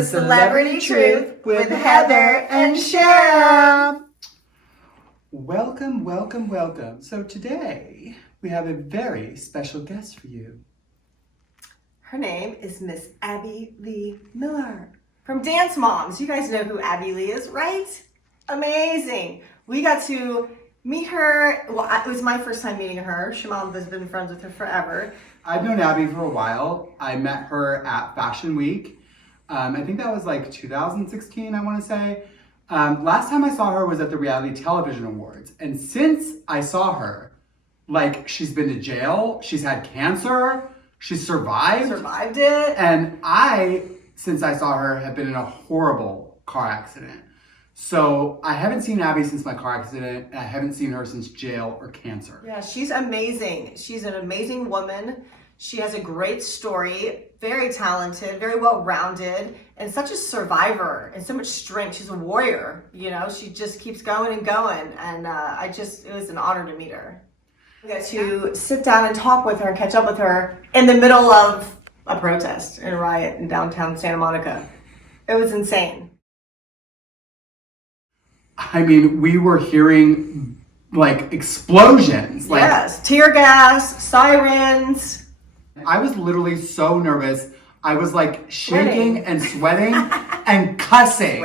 to Celebrity Truth with Heather and Sham. Welcome, welcome, welcome. So today we have a very special guest for you. Her name is Miss Abby Lee Miller from Dance Moms. You guys know who Abby Lee is, right? Amazing. We got to meet her. Well, it was my first time meeting her. Sham has been friends with her forever. I've known Abby for a while. I met her at Fashion Week. I think that was like 2016, I want to say. Last time I saw her was at the Reality Television Awards. And since I saw her, like, she's been to jail, she's had cancer, she's survived it. And since I saw her, have been in a horrible car accident. So I haven't seen Abby since my car accident. And I haven't seen her since jail or cancer. Yeah, she's amazing. She's an amazing woman. She has a great story, very talented, very well-rounded, and such a survivor and so much strength. She's a warrior, you know, she just keeps going and going. And it was an honor to meet her. We got to sit down and talk with her and catch up with her in the middle of a protest and a riot in downtown Santa Monica. It was insane. I mean, we were hearing like explosions. Yes, tear gas, sirens. I was literally so nervous. I was like shaking and sweating and cussing.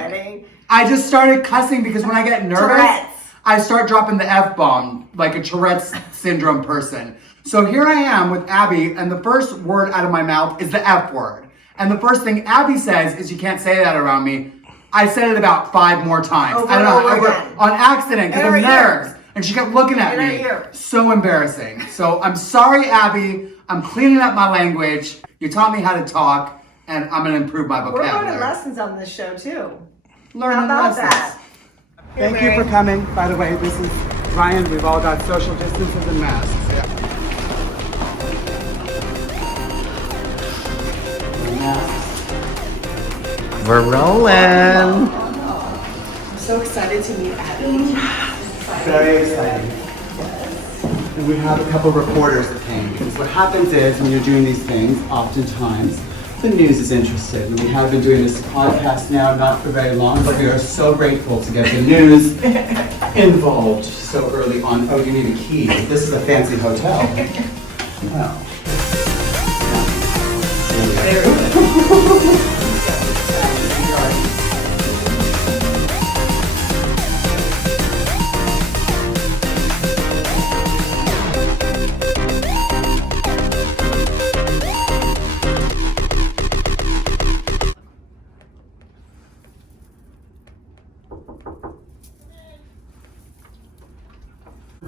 I just started cussing because when I get nervous, Tourette's. I start dropping the F-bomb like a Tourette's syndrome person. So here I am with Abby, and the first word out of my mouth is the F word. And the first thing Abby says is, "You can't say that around me." I said it about 5 more times. Over on accident because of nerves. And she kept looking at me. So embarrassing. So I'm sorry, Abby. I'm cleaning up my language. You taught me how to talk, and I'm going to improve my vocabulary. We're learning lessons on this show, too. Learning lessons. That? Thank you for coming. By the way, this is Ryan. We've all got social distances and masks. Yeah. We're rolling. I'm so excited to meet Abby. Very exciting. And we have a couple reporters that came, because what happens is when you're doing these things, oftentimes the news is interested. And we have been doing this podcast now not for very long, but we are so grateful to get the news involved so early on. Oh, you need a key. This is a fancy hotel. Wow.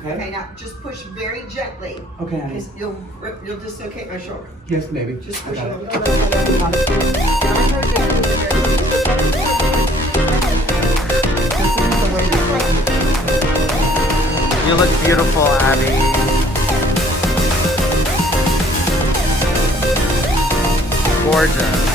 Okay, now just push very gently. Okay, honey. Because you'll dislocate my shoulder. Yes, baby. Just push I it got over. You look beautiful, Abby. Gorgeous.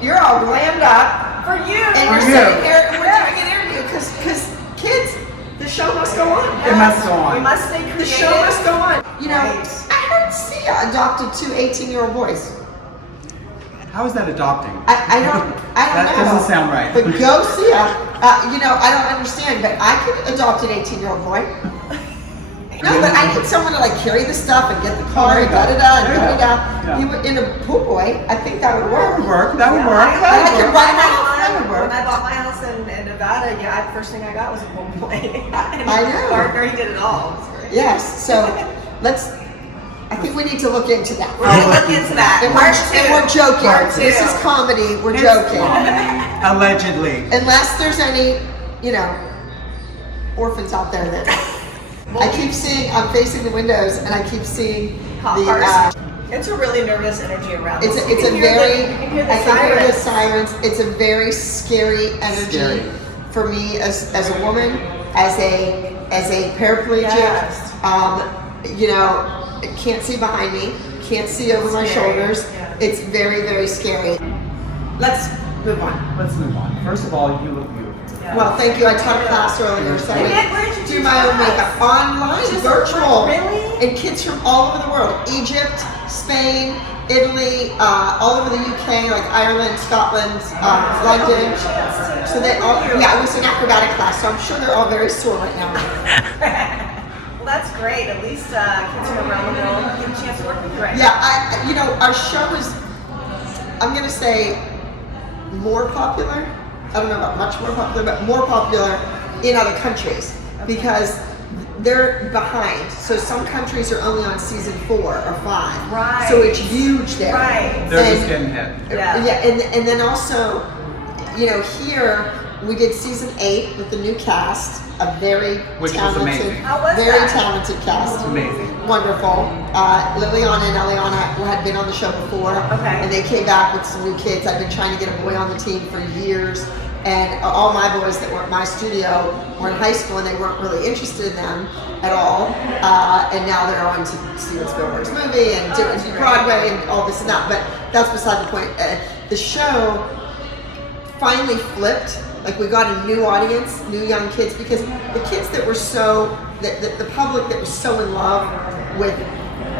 You're all glammed up. For you. And For you're you. sitting here and we're doing an interview because kids, the show must go on. It must go on. We must stay creative. The show must go on. You know, Right. I heard Sia adopted 2 18-year-old boys. How is that adopting? I don't That know. doesn't sound right. But go Sia. You know, I don't understand, but I could adopt an 18-year-old boy. No, but I need someone to like carry the stuff and get the car and da-da-da and da-da-da. Yeah. You would, in a pool boy, I think that would work. That would work. I could run that would work. When I bought my house in Nevada, the first thing I got was a pool boy. I know. Partner, he did it all. It was great. Yes, so I think we need to look into that. We're gonna look into that. And we're joking. Part 2. This is comedy. We're joking. Allegedly. Unless there's any, orphans out there that I keep seeing. I'm facing the windows, and I keep seeing Cop the cars. It's a really nervous energy around. It's this. a You can hear very, you can hear the I can hear the sirens. sirens. It's a very scary energy Scary. for me as a woman, as a paraplegic. Yes. You know, can't see behind me, can't see over my Scary. shoulders. Yeah. It's very, very scary. Let's move on. Let's move on. First of all, you look beautiful. Yeah. Well, thank you. I taught a class earlier, so You did? I Where did you do teach my own class? makeup online, Just virtual, really? and kids from all over the world: Egypt, Spain, Italy, all over the UK, like Ireland, Scotland, London. So they all, yeah, it was an acrobatic class, so I'm sure they're all very sore right now. Well, that's great. At least kids from around the world get a chance to work with you right Yeah, you know, our show is, I'm gonna say, more popular. I don't know about much more popular, but more popular in other countries because they're behind. So some countries are only on season 4 or 5. Right. So it's huge there. Right. They're And- just getting hit. Yeah. Yeah, and then also, you know, here we did season 8 with the new cast, a very Which was talented, amazing. How was very that? talented cast. Amazing. Wonderful. Liliana and Eliana had been on the show before, Okay. and they came back with some new kids. I've been trying to get a boy on the team for years, and all my boys that were at my studio were in high school, and they weren't really interested in them at all. And now they're on to Steven Spielberg's movie and Oh, that's great. Broadway and all this and that. But that's beside the point. The show finally flipped. Like we got a new audience, new young kids, because the kids that were so, the public that was so in love with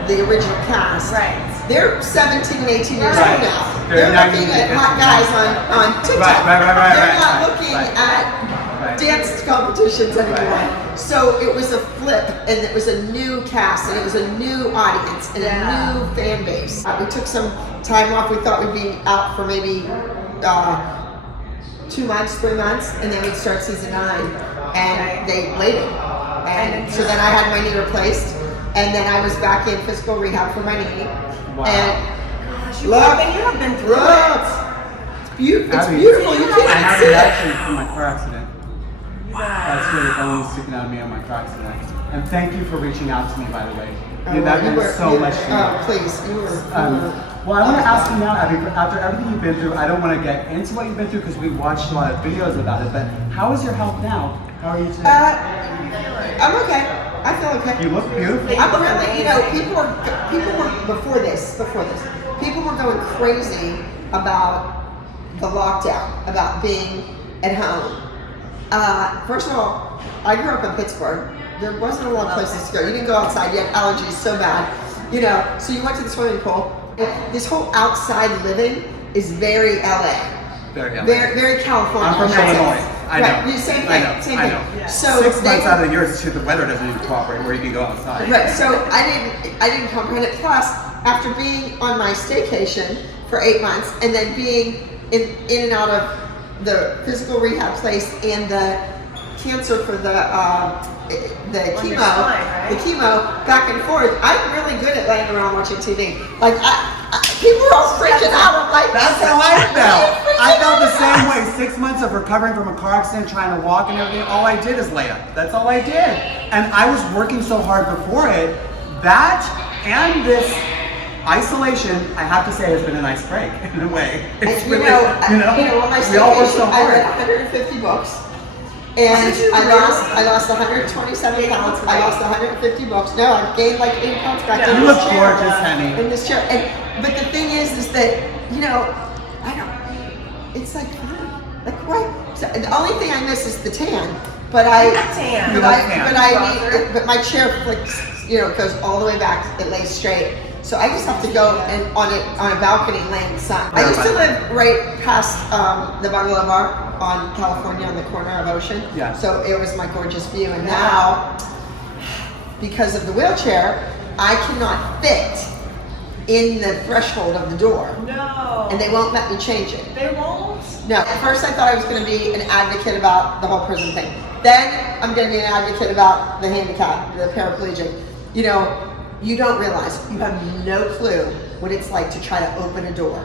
the original cast, Right. they're 17 and 18 years Right. old now. They're They're not looking even at kids. hot guys on TikTok. Right, They're not right, looking right. at Right. dance competitions anymore. Right. So it was a flip, and it was a new cast, and it was a new audience, and Yeah. a new fan base. We took some time off. We thought we'd be out for maybe 2 months, 3 months, and then we'd start season 9. And Okay. they waited. And so then I had my knee replaced, and then I was back in physical rehab for my knee. Wow. And Gosh, look, you have been through look, it. it's Abby, beautiful. You I can't had see a it. reaction from my car accident. That's where the bone was sticking out of me on my car accident. And thank you for reaching out to me, by the way. That meant so much to me. Oh, please, you were. Well, I want to ask you now, Abby, after everything you've been through, I don't want to get into what you've been through because we watched a lot of videos about it, but how is your health now? How are you today? I'm okay. I feel okay. You look beautiful. I'm really, you know, people were before this, people were going crazy about the lockdown, about being at home. First of all, I grew up in Pittsburgh. There wasn't a lot of places to go. You didn't go outside. You had allergies so bad, you know. So you went to the swimming pool. This whole outside living is very LA, Very LA. very California. I'm from in that sense. Illinois. I know. Right. Same thing. I know. Same I thing. know. Yeah. So 6 they months were- out of the year, it's the weather doesn't even cooperate where you can go outside. Right. So I didn't comprehend it. Plus, after being on my staycation for 8 months and then being in and out of the physical rehab place and the cancer for the On your chemo, spine, right? the chemo back and forth. I'm really good at laying around watching TV. Like people are all freaking out. I'm like, That's how I felt. freaking I felt the out. same way. 6 months of recovering from a car accident, trying to walk and everything. All I did is lay up. That's all I did. And I was working so hard before it. That and this isolation, I have to say, has been a nice break in a way. It's And, really, on my we all work so staycation, I read hard. 150 books. And Did you I lost 127 pounds. I lost 150 books. No, I've gained like 80 pounds back Yeah. in You this look chair. gorgeous, honey. In this chair. But the thing is that, I don't, it's like, like what? So, the only thing I miss is the tan. But I, You got tan. You but look I, tan. but I Brother. need, but my chair flicks, it goes all the way back. It lays straight. So I just have to go and on a balcony laying in the sun. I used to live right past the Bungalow Bar on California on the corner of Ocean. Yeah. So it was my gorgeous view. And now, because of the wheelchair, I cannot fit in the threshold of the door. No. And they won't let me change it. They won't? No, at first I thought I was going to be an advocate about the whole prison thing. Then I'm going to be an advocate about the handicap, the paraplegic. You don't realize, you have no clue what it's like to try to open a door.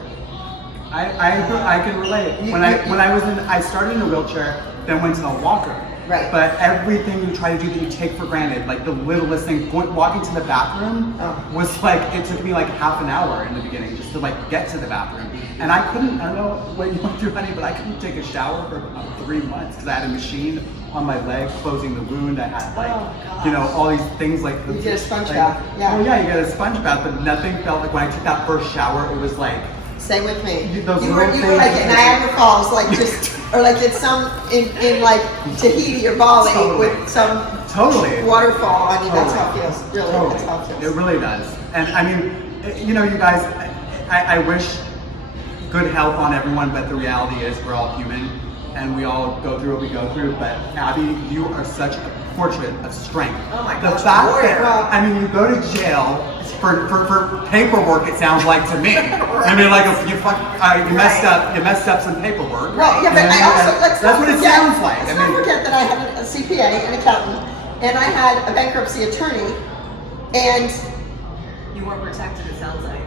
I can relate. When I started in a wheelchair, then went to a walker. Right. But everything you try to do that you take for granted, like the littlest thing, walking to the bathroom was like, it took me like half an hour in the beginning just to like get to the bathroom. And I couldn't, I don't know what you went through, honey, but I couldn't take a shower for about 3 months because I had a machine on my leg closing the wound. I had like, you know, all these things like. You get a sponge like, bath, yeah. Well, yeah, you get a sponge bath, but nothing felt like when I took that first shower, it was like. Same with me. Those You were little like things- at Niagara Falls, like just, or like at some, in like Tahiti or Bali Totally. with some Totally. waterfall. I mean, that's how it feels. Really, Totally. that's how it feels. It really does. And I mean, you know, you guys, I wish good health on everyone, but the reality is we're all human and we all go through what we go through. But Abby, you are such a portrait of strength. Oh my The gosh, fact warrior. that, I mean, you go to jail for paperwork, it sounds like to me. I mean, like if you messed up some paperwork. Well, yeah, but and I also, let's that's not what it forget, sounds like. Let's I not mean, forget that I had a CPA, an accountant, and I had a bankruptcy attorney, and You weren't protected, it sounds like.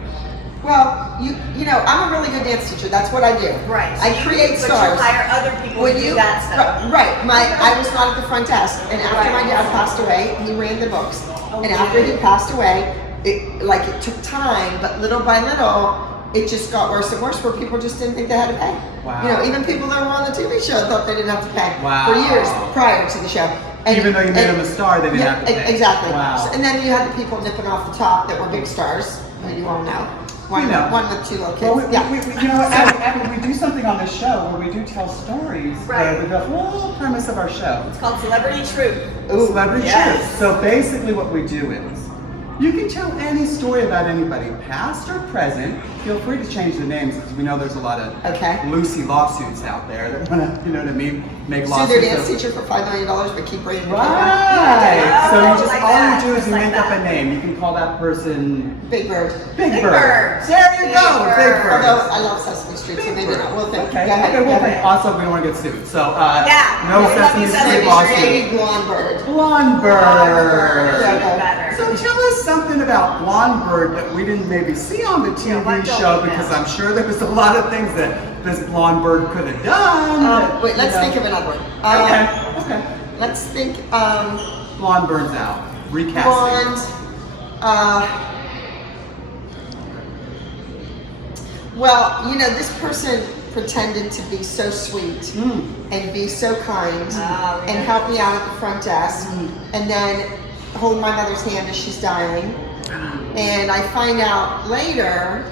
well, you know, I'm a really good dance teacher. That's what I do. Right. I create But stars. you hire other people to do that stuff. Right. I was not at the front desk, and after my dad passed away, he ran the books, and after he passed away, it took time, but little by little, it just got worse and worse, where people just didn't think they had to pay. Wow. You know, even people that were on the TV show thought they didn't have to pay Wow. for years prior to the show. And, Even though you made them a star, they didn't have to pay. Exactly. Wow. So, and then you had the people nipping off the top that were big stars, who you all know. One, We know. one with 2 little kids. Well, yeah. you know what, Abby, we do something on this show where we do tell stories. Right. The whole premise of our show. It's called Celebrity Truth. Celebrity yes. Truth. So basically what we do is, you can tell any story about anybody, past or present. Feel free to change the names because we know there's a lot of Lucy lawsuits out there that want to, you know what I mean, make Sue lawsuits. their dance teacher for $5 million, but keep bringing the Right. Yeah. So you Oh, just like all that. you do is Just you like make up that. a name. You can call that person Big Bird. Big Big Bird. Bird. There you Big go, Bird. Big Bird. Although I love Sesame Street, so maybe not. We'll think. Okay. Go ahead. Okay, well, go ahead. also we don't want to get sued. So Yeah. no We love Sesame you, Street Sesame lawsuit. Maybe Blonde Bird. Blonde Bird. Yeah, okay. Better. So tell us something about Blonde Bird that we didn't maybe see on the TV what don't show we know? because I'm sure there was a lot of things that this Blonde Bird could have done. that, Wait, let's you know. think of another one. Okay. Let's think, Blonde Bird's out. Recasting. Blonde, well, you know, this person pretended to be so sweet and be so kind and help me out at the front desk and then hold my mother's hand as she's dying. And I find out later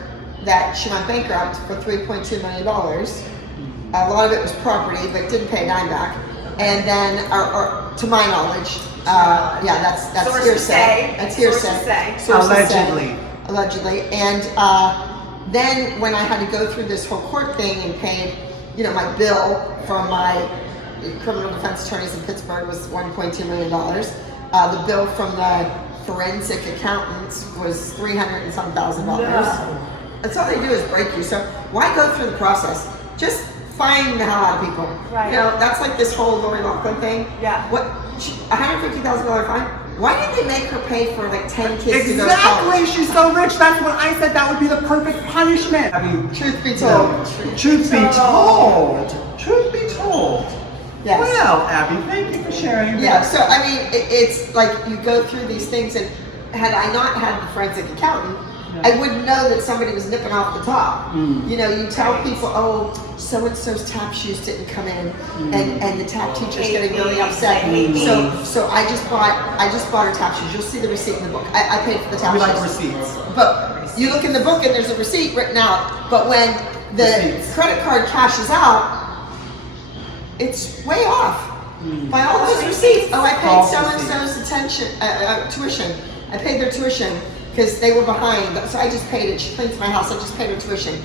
that she went bankrupt for $3.2 million. A lot of it was property, but didn't pay a dime back. And then, or to my knowledge, yeah, that's Sources hearsay. say. That's hearsay. Sources say. Sources say. Allegedly. Allegedly. And then when I had to go through this whole court thing and paid, you know, my bill from my criminal defense attorneys in Pittsburgh was $1.2 million. The bill from the forensic accountants was $300 and some thousand. That's all they do is break you. So why go through the process? Just fine the hell out of people. Right. You know, that's like this whole Lori Loughlin thing. Yeah. What? $150,000 fine? Why did they make her pay for like 10 kids to go to college? Exactly, she's so rich. That's what I said. That would be the perfect punishment. I mean, Truth be told. truth be told. Truth be told. Yes. Well, Abby, thank you for sharing. Yeah, so I mean, it's like you go through these things, and had I not had the forensic accountant, I wouldn't know that somebody was nipping off the top. You know, you tell people, oh, so-and-so's tap shoes didn't come in, and the tap teacher's getting really upset. So I just bought her tap shoes. You'll see the receipt in the book. I paid for the tap We shoes. like receipts. But you look in the book and there's a receipt written out. But when the Receipts. credit card cashes out, it's way off. By all those receipts. Oh, I paid False so-and-so's tuition. I paid their tuition because they were behind. So I just paid it. She cleans my house. I just paid her tuition.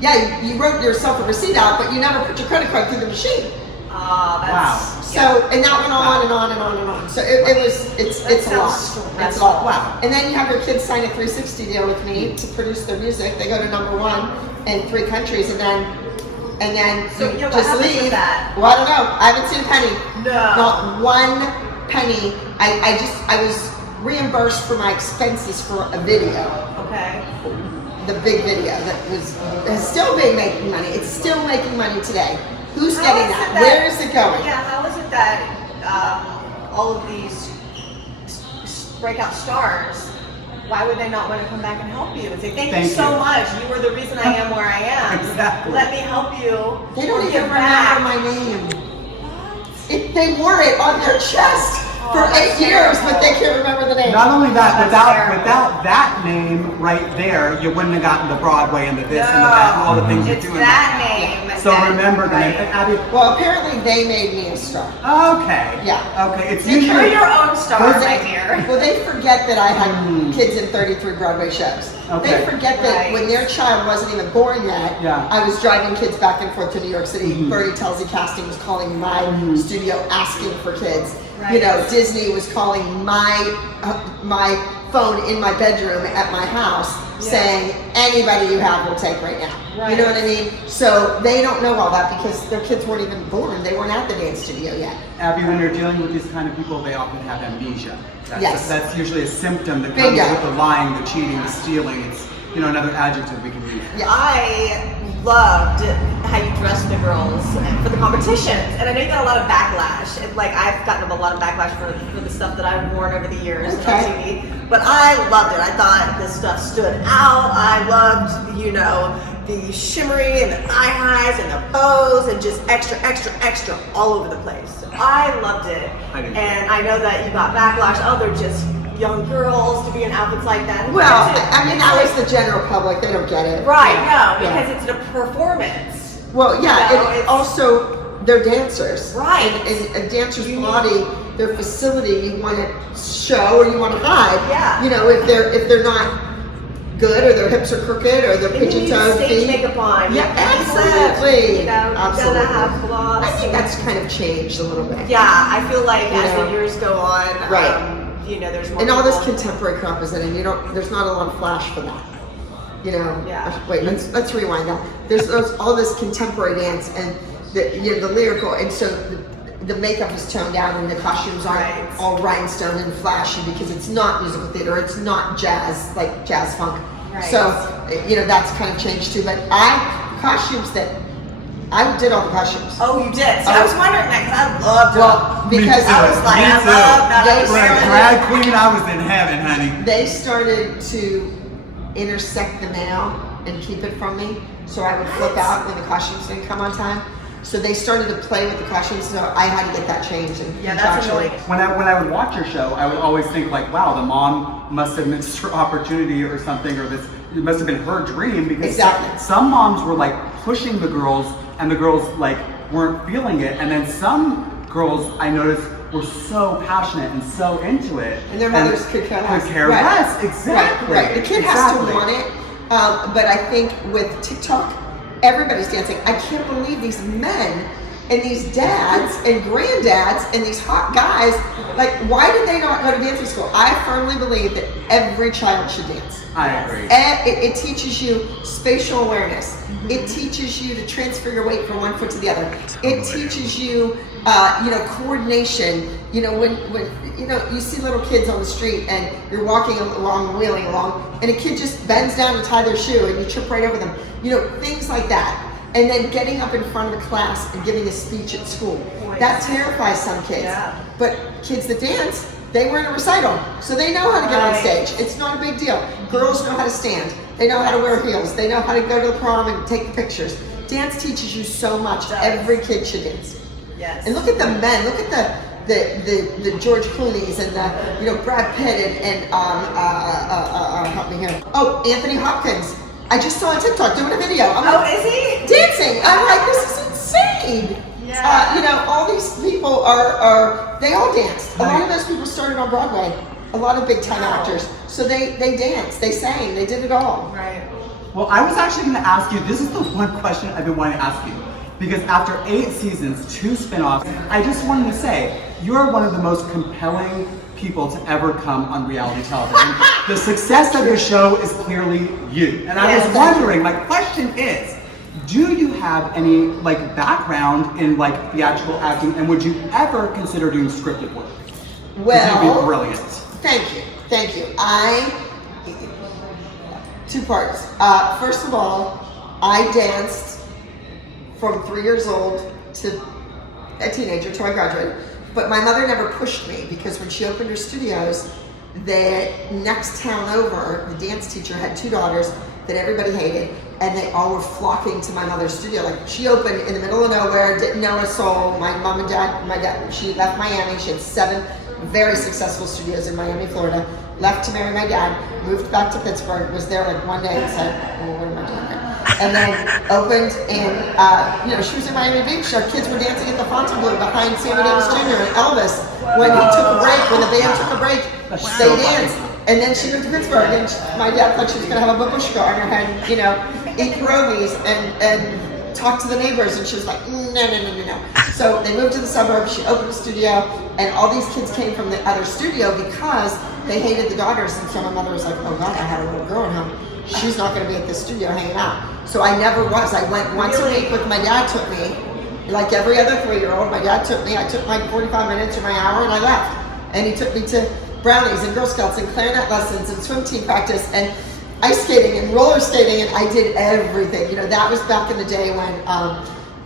Yeah, you wrote yourself a receipt out, but you never put your credit card through the machine. That's, So, and that went on and on and on and on. So it's a lot. It's a lot. Wow. And then you have your kids sign a 360 deal with me to produce their music. They go to #1 in 3 countries, and then So, you you know, what just happens leave. with that? Well, I don't know. I haven't seen a penny. No. Not one penny. I was reimbursed for my expenses for a video. Okay. The big video that has still been making money. It's still making money today. Who's How getting is that? it Where is it going? Yeah, how is it that all of these breakout stars, why would they not want to come back and help you and say, thank you so much, you were the reason I am where I am. Exactly. Let me help you. They don't even Give remember back. my name. They wore it on their chest for 8 years, but they can't remember the name. Not only that, That's without terrible. that name right there, you wouldn't have gotten the Broadway and the this and the that and all the things you're It's doing. that name. So remember the name. right. And Abby, Well, apparently they made me a star. okay. Yeah. Okay, it's You're usually... your own star, Those- my dear. Well, they forget that I had kids in 33 Broadway shows. Okay. They forget that Right. when their child wasn't even born yet, Yeah. I was driving kids back and forth to New York City. Birdie Telsey Casting was calling my studio asking for kids. Right. You know, Disney was calling my phone in my bedroom at my house saying, anybody you have will take right now. Right. You know what I mean? So they don't know all that because their kids weren't even born. They weren't at the dance studio yet. Abby, when you're dealing with these kind of people, they often have amnesia. Yes. That's usually a symptom that comes Bingo. with the lying, the cheating, the stealing. It's, another adjective we can use. Yeah. I loved how you dressed the girls for the competitions, and I know you got a lot of backlash. Like I've gotten a lot of backlash for the stuff that I've worn over the years on TV, but I loved it. I thought this stuff stood out. I loved, the shimmery and the thigh highs and the bows and just extra, extra, extra all over the place. So I loved it, I do. and I know that you got backlash. Oh, they're just young girls to be in outfits like that. Well, I mean, that was the general public. They don't get it. Right, no, Yeah. because it's a performance. Well, yeah, You know, and it's- also they're dancers. Right. And a dancer's body, their facility, you want to show or you want to hide. Yeah. If they're not good or their hips are crooked or their And you pigeon need toed stage feet. makeup on. Yeah, absolutely. You Absolutely. gotta have gloss. I think that's kind of changed a little bit. Yeah, I feel like You as know. the years go on, Right. there's more. And all this people- contemporary crap is in, and there's not a lot of flash for that. Yeah. Wait, let's rewind that. There's all this contemporary dance and the lyrical, and so the makeup is toned down and the costumes aren't Right. all rhinestone and flashy because it's not musical theater, it's not jazz, like jazz funk. Right. So, that's kind of changed too. But I did all the costumes. Oh, you did. So I was wondering that because I loved it. Well, because I was like, Me I too. love that. I was For a really- drag queen, I was in heaven, honey. they started to intersect the mail and keep it from me, so I would flip out when the costumes didn't come on time. So they started to play with the costumes, so I had to get that changed. And Yeah, that's contractually. annoying. When I would watch your show, I would always think like, wow, the mom must have missed her opportunity or something, or it must have been her dream because Exactly. some moms were like pushing the girls and the girls like weren't feeling it, and then some girls I noticed were so passionate and so into it, And their mothers could care less. Could care Right. less, exactly. Right. The kid has to want it, but I think with TikTok, everybody's dancing. I can't believe these men and these dads and granddads and these hot guys. Like, why did they not go to dancing school? I firmly believe that every child should dance. I agree. And it teaches you spatial awareness. It teaches you to transfer your weight from one foot to the other. It teaches you, coordination. When you see little kids on the street and you're walking along, wheeling along, and a kid just bends down to tie their shoe and you trip right over them. Things like that. And then getting up in front of a class and giving a speech at school. That terrifies some kids. Yeah. But kids that dance, they were in a recital, so they know how to get on Right. stage. It's not a big deal. Girls know how to stand. They know how to wear heels. They know how to go to the prom and take the pictures. Dance teaches you so much. It does. Every kid should dance. Yes. And look at the men. Look at the George Clooney's and the Brad Pitt and help me here. Oh, Anthony Hopkins. I just saw on TikTok doing a video. I'm Oh, like, is he? dancing. I'm like, this is insane. Yeah. All these people they all danced. A lot of those people started on Broadway. A lot of big time Wow. actors. So they danced, they sang, they did it all. Right. Well, I was actually going to ask you, this is the one question I've been wanting to ask you. Because after 8 seasons, 2 spin-offs, I just wanted to say, you are one of the most compelling people to ever come on reality television. The success of your show is clearly you. And I Yes, was thank wondering, my question is, do you have any background in theatrical acting, and would you ever consider doing scripted work? 'Cause you'd be brilliant. Thank you. 2 parts. First of all, I danced from 3 years old to a teenager till I graduated. but my mother never pushed me because when she opened her studios, the next town over, the dance teacher had 2 daughters that everybody hated, and they all were flocking to my mother's studio. Like, she opened in the middle of nowhere, didn't know a soul. My mom and dad, she left Miami. She had 7 very successful studios in Miami, Florida. Left to marry my dad, moved back to Pittsburgh, was there like one day and said, well, what am I doing here? And then opened in, she was in Miami Beach. Our kids were dancing at the Fontainebleau behind Sammy Davis Jr. and Elvis. When he took a break, when the band took a break, they danced. And then she moved to Pittsburgh, and my dad thought she was going to have a babushka on her head, eat pierogies and talk to the neighbors. And she was like, no. So they moved to the suburbs. She opened a studio, and all these kids came from the other studio because they hated the daughters. And so my mother was like, oh God, I had a little girl at home. She's not going to be at this studio hanging out. So I never was. I went once a week with my dad took me, like every other 3-year-old. My dad took me. I took my 45 minutes or my hour, and I left. And he took me to brownies and Girl Scouts and clarinet lessons and swim team practice and ice skating and roller skating, and I did everything. That was back in the day when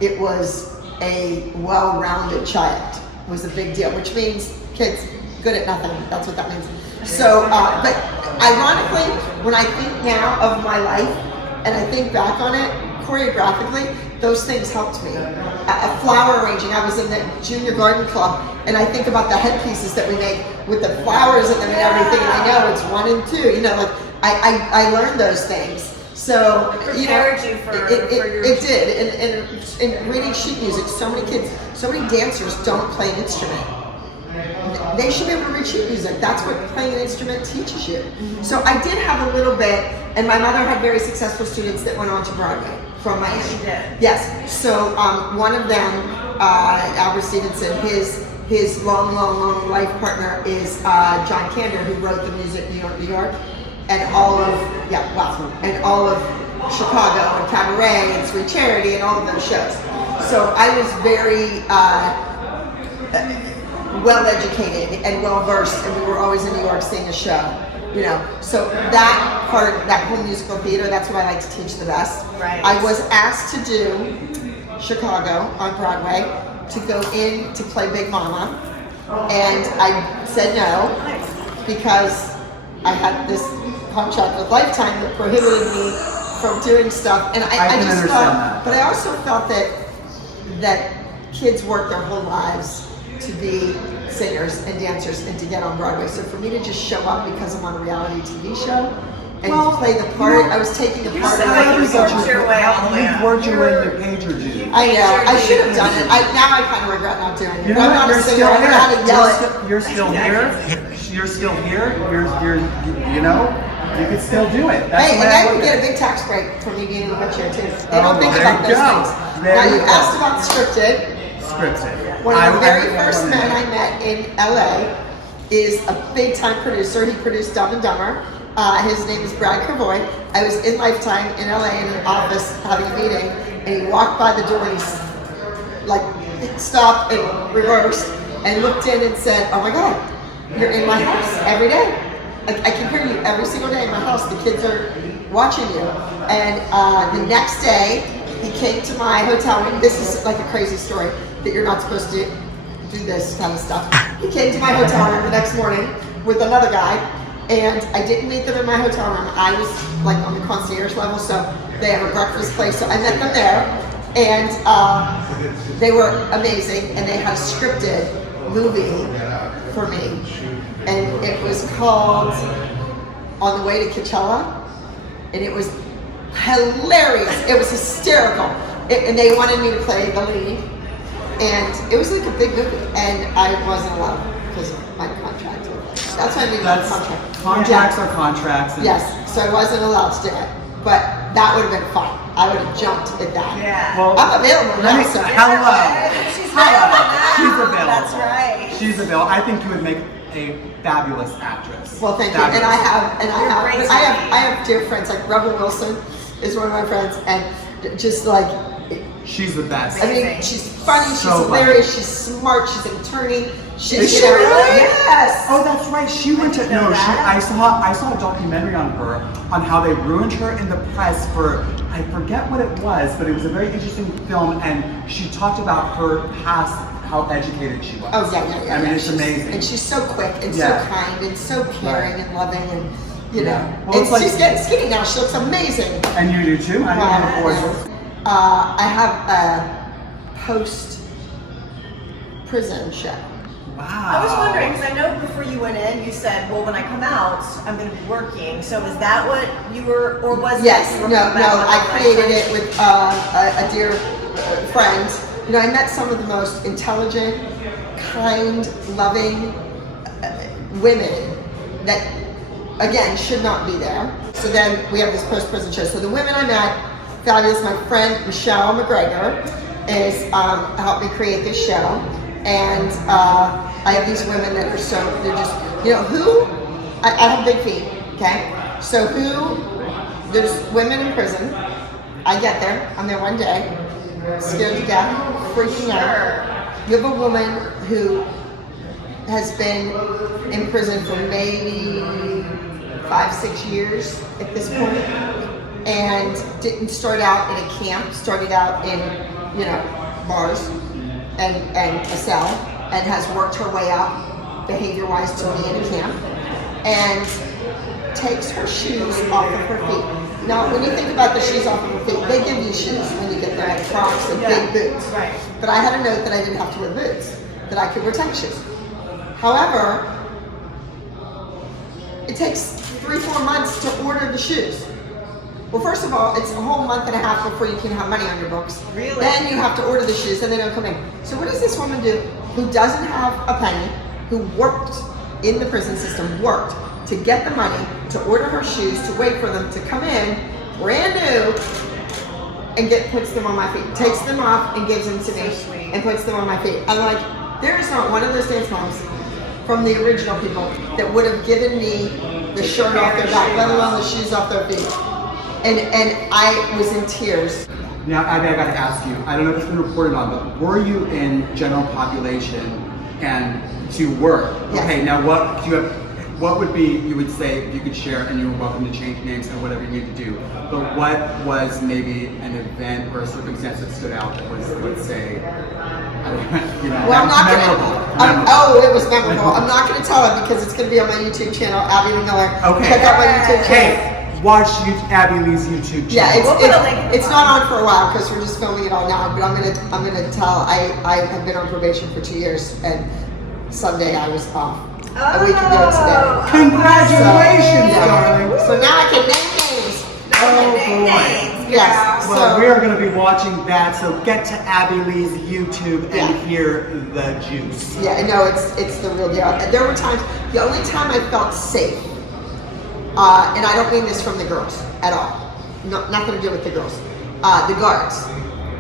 it was a well-rounded child. It was a big deal, which means kids good at nothing. That's what that means. So, but ironically, when I think now of my life and I think back on it choreographically, those things helped me. Flower arranging, I was in the junior garden club, and I think about the headpieces that we make with the flowers in them and everything, and I know it's 1 and 2, I learned those things. So, prepared you for it did. And reading sheet music, so many kids, so many dancers don't play an instrument. They should be able to read sheet music. That's what playing an instrument teaches you. So I did have a little bit, and my mother had very successful students that went on to Broadway from Miami. She did. Yes. So one of them, Albert Stevenson, his long life partner is John Kander, who wrote the music New York, and all of Chicago and Cabaret and Sweet Charity and all of those shows. So I was very well educated and well versed, and we were always in New York seeing a show. So that part, that whole musical theater, that's what I like to teach the best. Right. I was asked to do Chicago on Broadway, to go in to play Big Mama, and I said no because I had this contract with Lifetime that prohibited me from doing stuff, and I just felt, but I also felt that kids work their whole lives to be singers and dancers and to get on Broadway. So for me to just show up because I'm on a reality TV show and to play the part, I was taking the part. You worked your way all the way up. You've worked your way in your pager duty. I know. I should have done it. Now I kind of regret not doing it. You know I'm not what? a singer. I don't know how to yell it. You're still here. You're still here. You could still do it. That's Hey, the way and I I would look get at a it. big tax break for me being in the wheelchair too. They don't think there about you those go. things. There Now you you go. asked about scripted. Scripted. One of the very first men I met in LA is a big time producer. He produced Dumb and Dumber. His name is Brad Kervoy. I was in Lifetime in LA in an office having a meeting, and he walked by the door and he stopped and reversed and looked in and said, "Oh my God, you're in my house every day. I can hear you every single day in my house. The kids are watching you." And the next day, he came to my hotel room. This is like a crazy story that you're not supposed to do this kind of stuff. He came to my hotel room the next morning with another guy, and I didn't meet them in my hotel room. I was like on the concierge level, so they have a breakfast place. So I met them there, and they were amazing, and they had a scripted movie for me, and it was called On the Way to Coachella, and it was hilarious. It was hysterical, and they wanted me to play the lead, and it was like a big movie, and I wasn't allowed because of my contract. That's why I needed a contract. Contracts are contracts. And Yes, so I wasn't allowed to do it, but that would have been fun. I would have jumped at that. Yeah. Well, I'm available now, so. Hello. She's She's available. That's right. She's available. I think you would make a fabulous actress. Well, thank you. Fabulous. And I great have dear friends like Rebel Wilson is one of my friends, and just like, She's the best. I mean, she's funny, she's So hilarious, she's smart, she's an attorney. She's Is she really? Yes. Oh, that's right. She went to know that. I saw a documentary on her on how they ruined her in the press for, I forget what it was, but it was a very interesting film, and she talked about her past how educated she was. Oh yeah. I mean, it's She's- amazing. And she's so quick and Yeah. so kind and so caring Right. and loving and you know. Yeah. Well, and it's like- she's getting skinny now. She looks amazing. And you do too? I didn't have a gorgeous. I have a post-prison show. Wow. I was wondering, because I know before you went in, you said, well, when I come out, I'm going to be working. So is that what you were, or was Yes, it? no, you were coming out I on created my it with a dear friend. You know, I met some of the most intelligent, kind, loving women that, again, should not be there. So then we have this post-prison show. So the women I met, fabulous. My friend Michelle McGregor is helped me create this show, and I have these women that are so they're just I have big feet. Okay, so there's women in prison. I get there. I'm there one day, scared to death, freaking out. You have a woman who has been in prison for maybe 5-6 years at this point, and didn't start out in a camp, started out in, bars and a cell, and has worked her way up behavior-wise to be in a camp, and takes her shoes off of her feet. Now, when you think about the shoes off of her feet, they give you shoes when you get there, like Crocs and big boots. Right. But I had a note that I didn't have to wear boots, that I could wear tennis shoes. However, it takes 3-4 months to order the shoes. Well, first of all, it's a whole month and a half before you can have money on your books. Really? Then you have to order the shoes and they don't come in. So what does this woman do who doesn't have a penny, who worked in the prison system, worked to get the money, to order her shoes, to wait for them to come in, brand new, and puts them on my feet, takes them off and gives them to me, and puts them on my feet. I'm like, there is not one of those dance moms from the original people that would have given me the shirt off their back, let alone the shoes off their feet. And I was in tears. Now, Abby, I gotta ask you, I don't know if it's been reported on, but were you in general population and to work? Yes. Okay, now what would be, you would say, if you could share, and you're welcome to change names and whatever you need to do, but what was maybe an event or a circumstance that stood out that was, let's say, Well, I'm not memorable? oh, it was memorable. I'm not going to tell it because it's going to be on my YouTube channel, Abby Lee Miller. Okay. Check out my YouTube channel. Hey, watch Abby Lee's YouTube channel. Yeah, We'll put a link. it's not on for a while because we're just filming it all now. But I'm gonna tell. I have been on probation for 2 years, and Sunday I was off. A week ago today. Congratulations, Yeah. darling. So now I can name names. Oh, Name boy. names, Yes. girl. Well, So- we are going to be watching that, so get to Abby Lee's YouTube and Yeah. hear the juice. Yeah, no, it's the real deal. There were times, the only time I felt safe, and I don't mean this from the girls at all, nothing to do with the girls, the guards,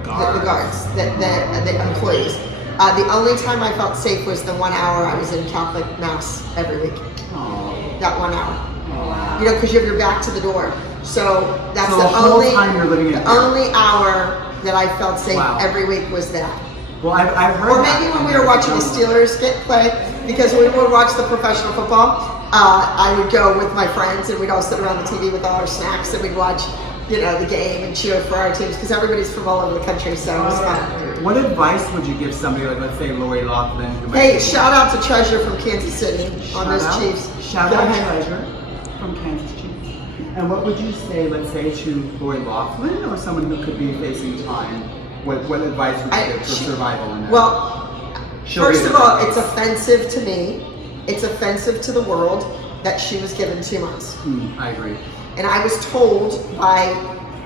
the guards, the employees. The only time I felt safe was the 1 hour I was in Catholic Mass every week. Aw. That 1 hour. Aw. You know, because you have your back to the door. So that's So the the whole only time you're living in the fear. only hour that I felt safe Wow. every week was that. Well, I've heard Or that. maybe when we were watching the Steelers get play, because when we would watch the professional football, I would go with my friends and we'd all sit around the TV with all our snacks and we'd watch, the game and cheer for our teams because everybody's from all over the country, so it was fun. What advice would you give somebody like, let's say, Lori Loughlin? Who Hey, shout out to Treasure from Kansas City on those Chiefs. Shout Go out ahead. Treasure from Kansas Chiefs. And what would you say, let's say, to Lori Loughlin or someone who could be facing time? What advice would you give for survival in that? Well, She'll be first of the- all, it's offensive to me. It's offensive to the world that she was given 2 months. I agree. And I was told by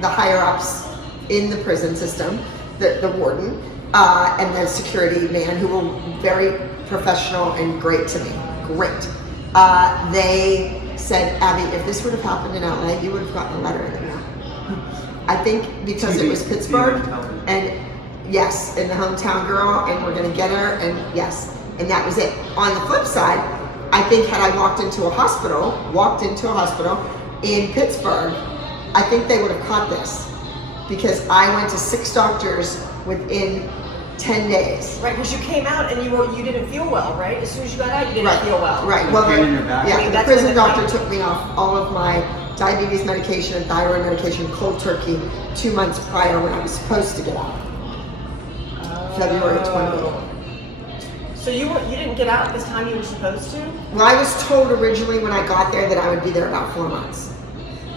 the higher ups in the prison system, the warden, and the security man, who were very professional and great to me. Great. They said, Abby, if this would have happened in LA, you would have gotten a letter in the mail. I think because it was TV Pittsburgh, on television. and yes, and the hometown girl, and we're gonna get her, and yes, and that was it. On the flip side, I think had I walked into a hospital in Pittsburgh, I think they would have caught this because I went to 6 doctors within 10 days. Right, because you came out and you didn't feel well, right? As soon as you got out, you didn't feel well. Right. Like Well, pain in your back? yeah, I mean, the that's prison when doctor the- took me off all of my diabetes medication and thyroid medication cold turkey 2 months prior when I was supposed to get out. February 28th. So you didn't get out at this time you were supposed to? Well, I was told originally when I got there that I would be there about 4 months.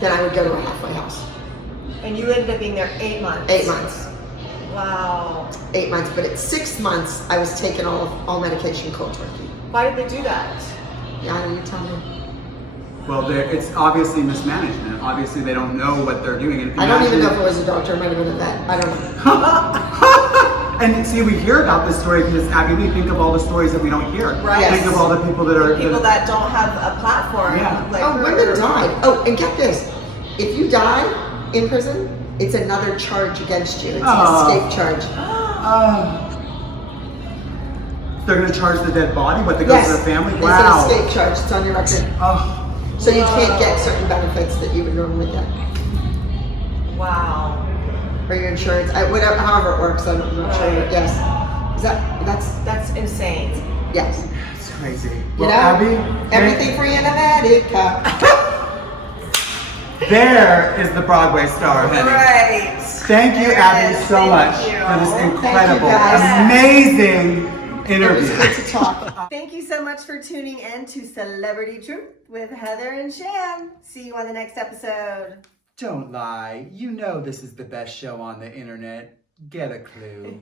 Then I would go to a halfway house. And you ended up being there 8 months. 8 months. Wow. 8 months, but at 6 months, I was taking all medication cold turkey. Why did they do that? Yeah, you tell me. Well, it's obviously mismanagement. Obviously, they don't know what they're doing. And I don't even know if it was a doctor. It might have been a vet. I don't know. And see, we hear about this story because, Abby, we think of all the stories that we don't hear. Right. Think of all the people that are... People that don't have a platform. Yeah. Like Oh, her. women died. Oh, and get this. If you die in prison, it's another charge against you. It's an escape charge. They're going to charge the dead body, what, that goes to the family? It's Wow. an escape charge. It's on your record. Oh. So you can't get certain benefits that you would normally get. Wow. Or your insurance, whatever, however it works, I'm not sure. Right. Yes. That's insane. Yes. It's crazy. You Well, know, Abby, everything free in America. there is the Broadway star, honey. Right. Thank you, There Abby, it is. so Thank much you. for this Thank you, incredible, guys. amazing It was interview. good to talk. Thank you so much for tuning in to Celebrity Truth with Heather and Sham. See you on the next episode. Don't lie. You know this is the best show on the internet. Get a clue.